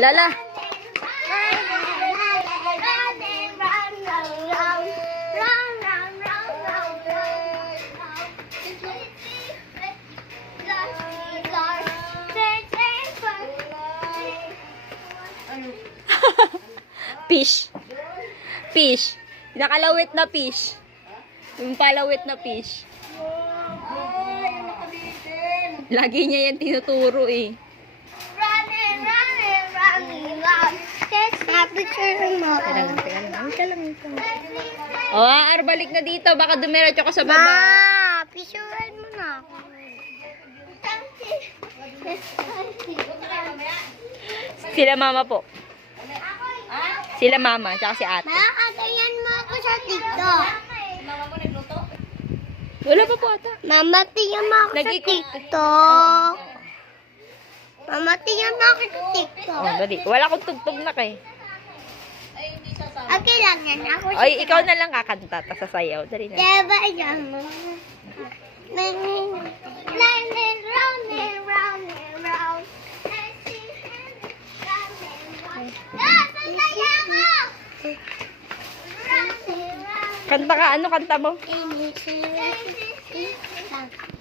Lala. Fish. Fish. Nakalawit na fish. Yung palawit na fish. Lagi niya yan tinuturo eh. O, Aar, balik na dito. Baka dumiretso ka sa baba. Ma, pisuran mo na ako. Sila mama po. Sila mama, tsaka si ate. Makakagayan mo ako sa TikTok. Wala pa po ata. Mama, tingnan mo ako sa Nag-ikot. TikTok. Mama, tingnan mo ako sa TikTok. Oh, dali. Wala akong tugtog na kay. Okay lang yan. Ako sa Ay, ikaw na lang kakanta, tas sasayaw. Dali na. Diba yan mo? Round and round and round and round. Kanta ka, ano kanta mo? Round and round.